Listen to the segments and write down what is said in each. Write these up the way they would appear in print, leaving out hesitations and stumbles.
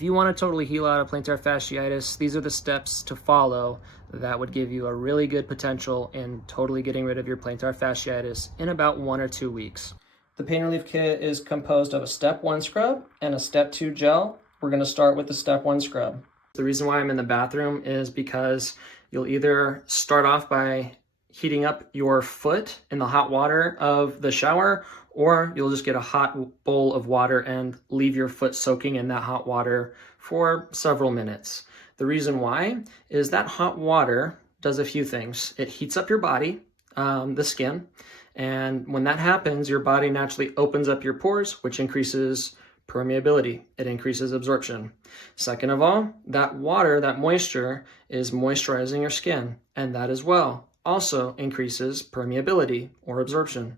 If you want to totally heal out of plantar fasciitis, these are the steps to follow that would give you a really good potential in totally getting rid of your plantar fasciitis in about 1 or 2 weeks. The pain relief kit is composed of a step 1 scrub and a step 2 gel. We're going to start with the step 1 scrub. The reason why I'm in the bathroom is because you'll either start off by heating up your foot in the hot water of the shower, or you'll just get a hot bowl of water and leave your foot soaking in that hot water for several minutes. The reason why is that hot water does a few things. It heats up your body, the skin, and when that happens, your body naturally opens up your pores, which increases permeability. It increases absorption. Second of all, that water, that moisture, is moisturizing your skin, and that as well also increases permeability or absorption.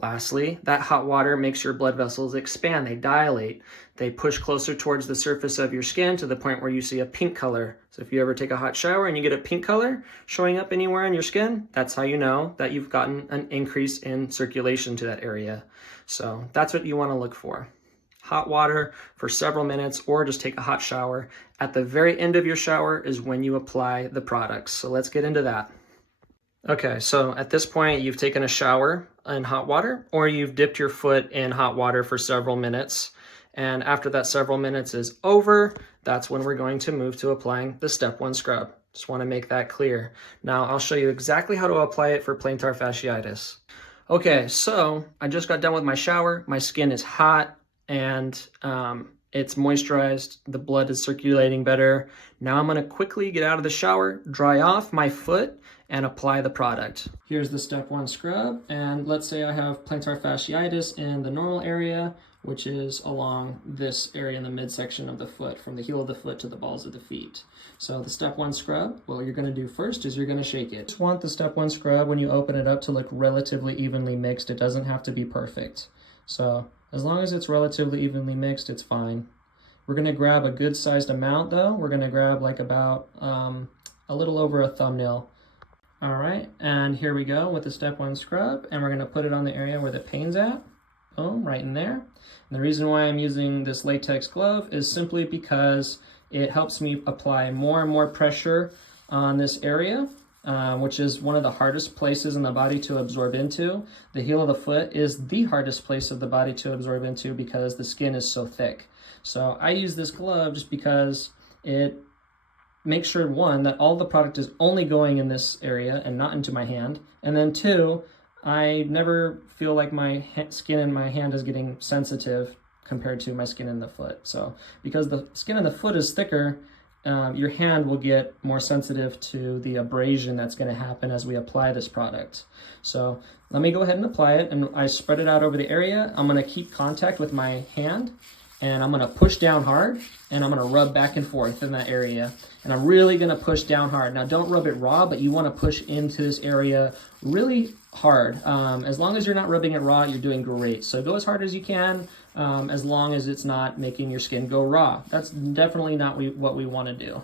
Lastly, that hot water makes your blood vessels expand, they dilate, they push closer towards the surface of your skin to the point where you see a pink color. So if you ever take a hot shower and you get a pink color showing up anywhere on your skin, that's how you know that you've gotten an increase in circulation to that area. So that's what you want to look for. Hot water for several minutes, or just take a hot shower. At the very end of your shower is when you apply the products. So let's get into that. Okay, so at this point, you've taken a shower in hot water, or you've dipped your foot in hot water for several minutes. And after that several minutes is over, that's when we're going to move to applying the step 1 scrub. Just want to make that clear. Now, I'll show you exactly how to apply it for plantar fasciitis. Okay, so I just got done with my shower. My skin is hot and it's moisturized. The blood is circulating better. Now I'm going to quickly get out of the shower, dry off my foot, and apply the product. Here's the step 1 scrub, and let's say I have plantar fasciitis in the normal area, which is along this area in the midsection of the foot, from the heel of the foot to the balls of the feet. So the step 1 scrub, what you're going to do first is you're going to shake it. Just want the step 1 scrub when you open it up to look relatively evenly mixed. It doesn't have to be perfect. So as long as it's relatively evenly mixed, it's fine. We're going to grab a good sized amount though. We're going to grab like about a little over a thumbnail. All right, and here we go with the step 1 scrub, and we're going to put it on the area where the pain's at. Boom, right in there. And the reason why I'm using this latex glove is simply because it helps me apply more and more pressure on this area, which is one of the hardest places in the body to absorb into. The heel of the foot is the hardest place of the body to absorb into because the skin is so thick. So I use this glove just because it makes sure, one, that all the product is only going in this area and not into my hand. And then two, I never feel like my skin in my hand is getting sensitive compared to my skin in the foot. So because the skin in the foot is thicker, your hand will get more sensitive to the abrasion that's going to happen as we apply this product. So let me go ahead and apply it, and I spread it out over the area. I'm going to keep contact with my hand, and I'm going to push down hard, and I'm going to rub back and forth in that area. And I'm really going to push down hard. Now, don't rub it raw, but you want to push into this area really hard. As long as you're not rubbing it raw, you're doing great. So go as hard as you can, as long as it's not making your skin go raw. That's definitely not what we want to do.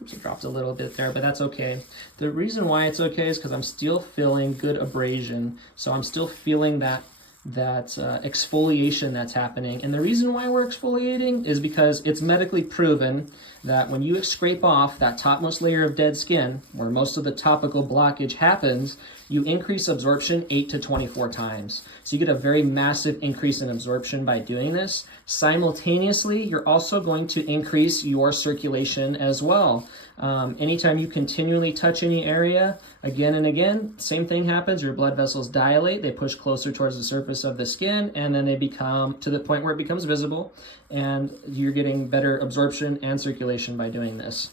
Oops, it dropped a little bit there, but that's okay. The reason why it's okay is because I'm still feeling good abrasion. So I'm still feeling that exfoliation that's happening. And the reason why we're exfoliating is because it's medically proven that when you scrape off that topmost layer of dead skin, where most of the topical blockage happens, you increase absorption 8 to 24 times. So you get a very massive increase in absorption by doing this. Simultaneously, you're also going to increase your circulation as well. Anytime you continually touch any area again and again, same thing happens. Your blood vessels dilate, they push closer towards the surface of the skin, and then they become to the point where it becomes visible, and you're getting better absorption and circulation by doing this.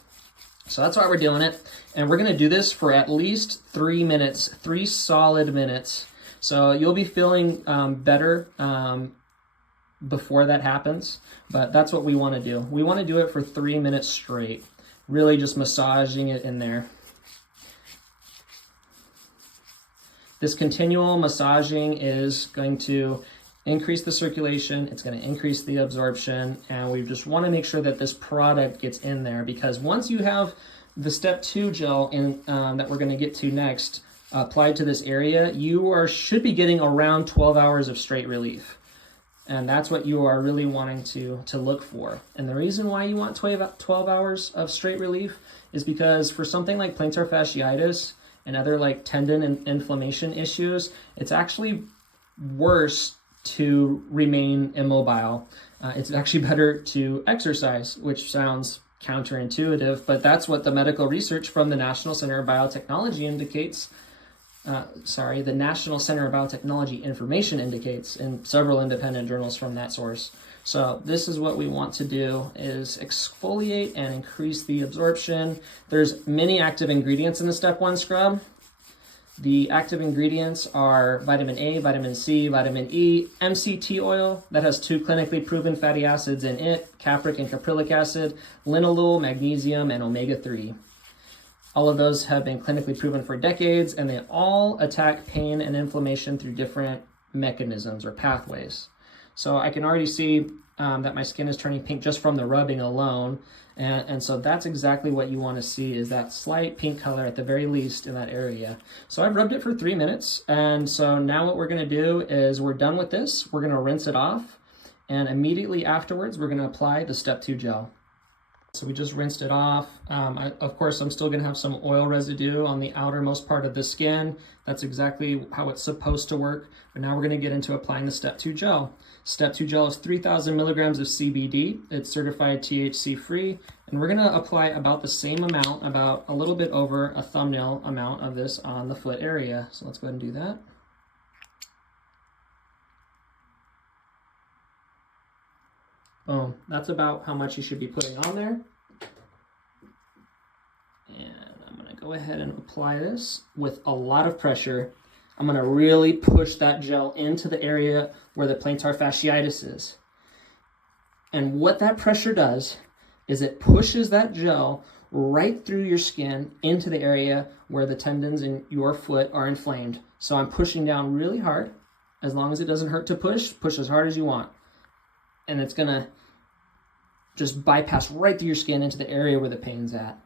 So that's why we're doing it. And we're going to do this for at least 3 minutes, 3 solid minutes. So you'll be feeling better before that happens, but that's what we want to do. We want to do it for 3 minutes straight, really just massaging it in there. This continual massaging is going to increase the circulation, it's going to increase the absorption, and we just want to make sure that this product gets in there, because once you have the step 2 gel in, that we're going to get to next applied to this area, you should be getting around 12 hours of straight relief. And that's what you are really wanting to look for. And the reason why you want 12 hours of straight relief is because for something like plantar fasciitis and other like tendon and inflammation issues, it's actually worse to remain immobile. It's actually better to exercise, which sounds counterintuitive, but that's what the medical research from the National Center of Biotechnology indicates. The National Center of Biotechnology information indicates in several independent journals from that source. So this is what we want to do, is exfoliate and increase the absorption. There's many active ingredients in the step 1 scrub. The active ingredients are vitamin A, vitamin C, vitamin E, MCT oil that has 2 clinically proven fatty acids in it, capric and caprylic acid, linalool, magnesium, and omega-3. All of those have been clinically proven for decades, and they all attack pain and inflammation through different mechanisms or pathways. So I can already see that my skin is turning pink just from the rubbing alone. And so that's exactly what you want to see, is that slight pink color at the very least in that area. So I've rubbed it for 3 minutes. And so now what we're going to do is we're done with this. We're going to rinse it off. And immediately afterwards, we're going to apply the step 2 gel. So we just rinsed it off. Of course, I'm still going to have some oil residue on the outermost part of the skin. That's exactly how it's supposed to work. But now we're going to get into applying the step 2 gel. Step 2 gel is 3,000 milligrams of CBD. It's certified THC free. And we're going to apply about the same amount, about a little bit over a thumbnail amount of this on the foot area. So let's go ahead and do that. Boom. That's about how much you should be putting on there. And I'm going to go ahead and apply this with a lot of pressure. I'm going to really push that gel into the area where the plantar fasciitis is. And what that pressure does is it pushes that gel right through your skin into the area where the tendons in your foot are inflamed. So I'm pushing down really hard. As long as it doesn't hurt to push as hard as you want. And it's going to just bypass right through your skin into the area where the pain's at.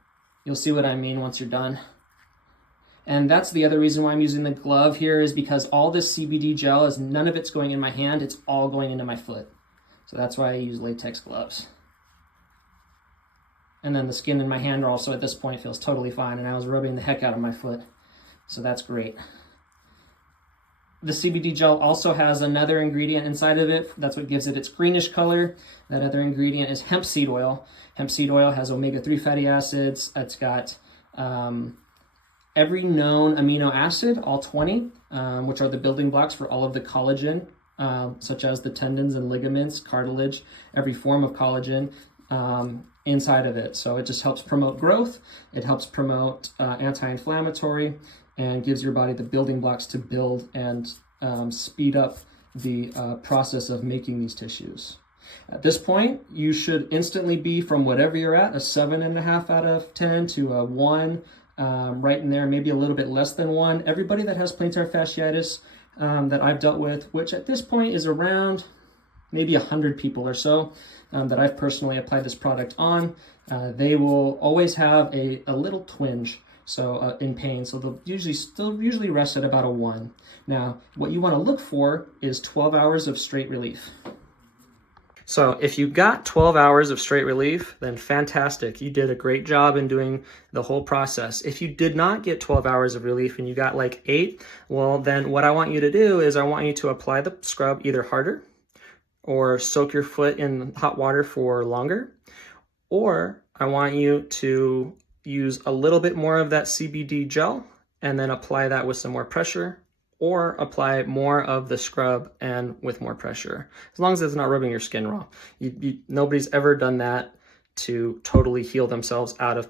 You'll see what I mean once you're done. And that's the other reason why I'm using the glove here, is because all this CBD gel is, none of it's going in my hand, it's all going into my foot. So that's why I use latex gloves. And then the skin in my hand also at this point feels totally fine, and I was rubbing the heck out of my foot. So that's great. The CBD gel also has another ingredient inside of it. That's what gives it its greenish color. That other ingredient is hemp seed oil. Hemp seed oil has omega-3 fatty acids. It's got every known amino acid, all 20, which are the building blocks for all of the collagen, such as the tendons and ligaments, cartilage, every form of collagen inside of it. So it just helps promote growth. It helps promote anti-inflammatory, and gives your body the building blocks to build and speed up the process of making these tissues. At this point, you should instantly be, from whatever you're at, a 7.5 out of 10 to a 1, right in there, maybe a little bit less than 1. Everybody that has plantar fasciitis that I've dealt with, which at this point is around maybe 100 people or so that I've personally applied this product on, they will always have a little twinge. So in pain, so they'll usually rest at about a 1. Now, what you want to look for is 12 hours of straight relief. So if you got 12 hours of straight relief, then fantastic. You did a great job in doing the whole process. If you did not get 12 hours of relief and you got like 8, well, then what I want you to do is I want you to apply the scrub either harder, or soak your foot in hot water for longer, or I want you to use a little bit more of that CBD gel and then apply that with some more pressure, or apply more of the scrub and with more pressure, as long as it's not rubbing your skin raw. Nobody's ever done that to totally heal themselves out of